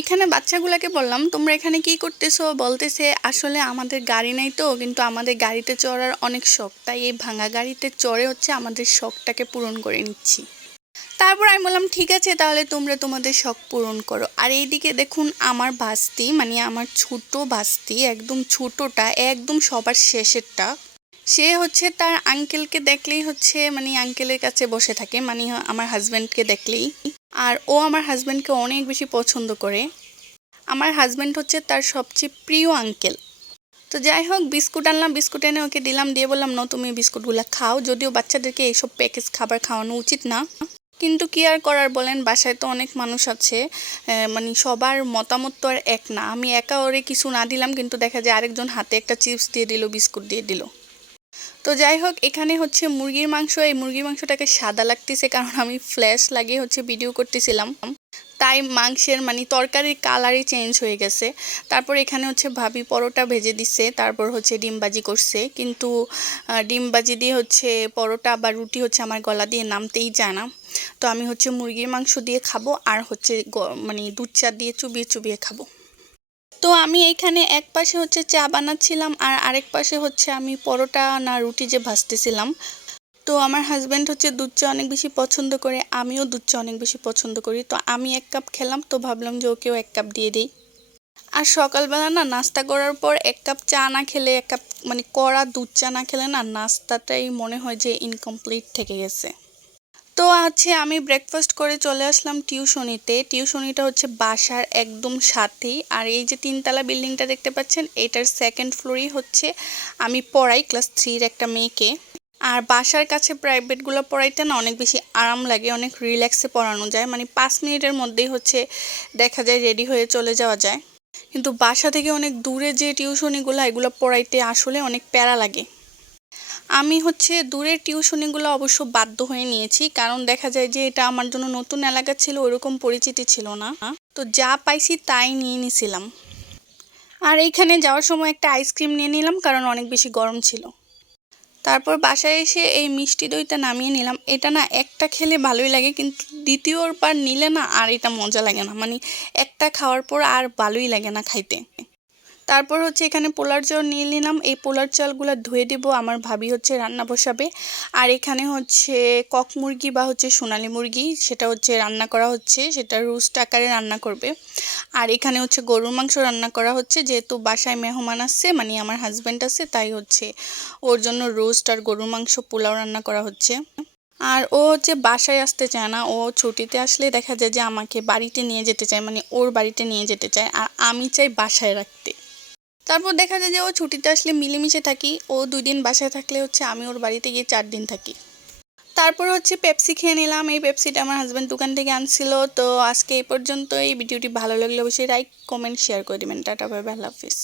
এখানে বাচ্চাগুলোকে বললাম, তোমরা এখানে কি করতেছো? বলতেছে, আসলে আমাদের গাড়ি নাই তো, কিন্তু আমাদের গাড়িতে চড়ার অনেক শখ। তাই এই ভাঙা গাড়িতে চড়ে হচ্ছে আমাদের শখটাকে পূরণ করে নিচ্ছি। তারপর আমি বললাম, ঠিক আছে, তাহলে তোমরা তোমাদের শখ পূরণ করো। আর এইদিকে দেখুন, আমার বাস্তি মানে আমার ছোট বাস্তি, একদম ছোটটা, একদম সবার শেষেরটা সে হচ্ছে তার আঙ্কেলকে দেখলেই হচ্ছে মানে আঙ্কেলের কাছে বসে থাকে মানে আমার হাজব্যান্ডকে দেখলেই। আর ও আমার হাজব্যান্ডকে অনেক বেশি পছন্দ করে। আমার হাজব্যান্ড হচ্ছে তার সবচেয়ে প্রিয় আঙ্কেল তো যাই হোক, বিস্কুট আনলাম, বিস্কুট এনে ওকে দিলাম, দিয়ে বললাম ন তুমি বিস্কুটগুলো খাও। যদিও বাচ্চাদেরকে এইসব প্যাকেজ খাবার খাওয়ানো উচিত না। কিন্তু কি আর করার বলেন, বাসায় তো অনেক মানুষ আছে মানে সবার মতামত তো আর এক না। আমি একা ওরে কিছু না দিলাম, কিন্তু দেখা যায় আরেকজন হাতে একটা চিপস দিয়ে দিল, বিস্কুট দিয়ে দিল। তো যাই হোক এখানে হচ্ছে মুরগির মাংস এই মুরগির মাংসটাকে সাদা লাগতেছে কারণ আমি ফ্ল্যাশ লাগিয়ে হচ্ছে ভিডিও করতেছিলাম। তাই মাংসের মানে তরকারির কালারই চেঞ্জ হয়ে গেছে। তারপর এখানে হচ্ছে ভাবি পরোটা ভেজে দিচ্ছে তারপর হচ্ছে ডিমবাজি করছে। কিন্তু আহ, ডিমবাজি দিয়ে হচ্ছে পরোটা বা রুটি হচ্ছে আমার গলা দিয়ে নামতেই যায় না। তো আমি হচ্ছে মুরগির মাংস দিয়ে খাব আর হচ্ছে মানে দুধ চা দিয়ে চুবিয়ে চুবিয়ে খাব। তো আমি এইখানে এক পাশে হচ্ছে চা বানাচ্ছিলাম আর আরেক পাশে হচ্ছে আমি পরোটা না রুটি যে ভাজতেছিলাম। তো আমার হাজব্যান্ড হচ্ছে দুধ চা অনেক বেশি পছন্দ করে, আমিও দুধ চা অনেক বেশি পছন্দ করি। তো আমি এক কাপ খেলাম, তো ভাবলাম যে ওকেও এক কাপ দিয়ে দিই। আর সকালবেলা না নাস্তা করার পর এক কাপ চা না খেলে, এক কাপ মানে কড়া দুধ চা না খেলে না নাস্তাটাই মনে হয় যে ইনকমপ্লিট থেকে গেছে। তো আছে, আমি ব্রেকফাস্ট করে চলে আসলাম টিউশনিতে। টিউশনিটা হচ্ছে বাসার একদম সাথেই। আর এই যে তিনতলা বিল্ডিংটা দেখতে পাচ্ছেন, এটার সেকেন্ড ফ্লোরই হচ্ছে আমি পড়াই ক্লাস থ্রির একটা মেয়েকে। আর বাসার কাছে প্রাইভেটগুলো পড়াইতে না অনেক বেশি আরাম লাগে, অনেক রিল্যাক্সে পড়ানো যায়। মানে পাঁচ মিনিটের মধ্যেই হচ্ছে দেখা যায় রেডি হয়ে চলে যাওয়া যায়। কিন্তু বাসা থেকে অনেক দূরে যে টিউশনিগুলো, এগুলো পড়াইতে আসলে অনেক প্যারা লাগে। আমি হচ্ছে দূরের টিউশনিগুলো অবশ্য বাধ্য হয়ে নিয়েছি, কারণ দেখা যায় যে এটা আমার জন্য নতুন এলাকা ছিল, ওরকম পরিচিতি ছিল না। তো যা পাইছি তাই নিয়ে নিছিলাম। আর এইখানে যাওয়ার সময় একটা আইসক্রিম নিয়ে নিলাম, কারণ অনেক বেশি গরম ছিল। তারপর বাসায় এসে এই মিষ্টি দইটা নামিয়ে নিলাম। এটা না একটা খেলে ভালোই লাগে, কিন্তু দ্বিতীয়বার নিলে না আর এটা মজা লাগে না। মানে একটা খাওয়ার পর আর ভালোই লাগে না খাইতে। তারপর হচ্ছে এখানে পোলার চাল নিয়ে নিলাম। এই পোলার চালগুলো ধুয়ে দেব, আমার ভাবি হচ্ছে রান্না বসাবে। আর এখানে হচ্ছে কক মুরগি বা হচ্ছে সোনালি মুরগি, সেটা হচ্ছে রান্না করা হচ্ছে, সেটা রোস্ট আকারে রান্না করবে। আর এখানে হচ্ছে গরুর মাংস রান্না করা হচ্ছে, যেহেতু বাসায় মেহমান আসছে মানে আমার হাজব্যান্ড আছে, তাই হচ্ছে ওর জন্য রোস্ট আর গরুর মাংস পোলাও রান্না করা হচ্ছে। আর ও হচ্ছে বাসায় আসতে চায় না, ও ছুটিতে আসলে দেখা যায় যে আমাকে বাড়িতে নিয়ে যেতে চায় মানে ওর বাড়িতে নিয়ে যেতে চায়। আর আমি চাই বাসায় রাখতে। তারপর দেখা যায় যে ও ছুটিতে আসলে মিলেমিশে থাকি। ও দুই দিন বাসায় থাকলে হচ্ছে আমি ওর বাড়িতে গিয়ে চার দিন থাকি। তারপর হচ্ছে পেপসি খেয়ে নিলাম। এই পেপসিটা আমার হাজব্যান্ড দোকান থেকে আনছিল। তো আজকে এই পর্যন্ত এই ভিডিওটি ভালো লাগলে অবশ্যই লাইক কমেন্ট শেয়ার করে দেবেন। টাটা বাই আল্লাহ হাফিজ।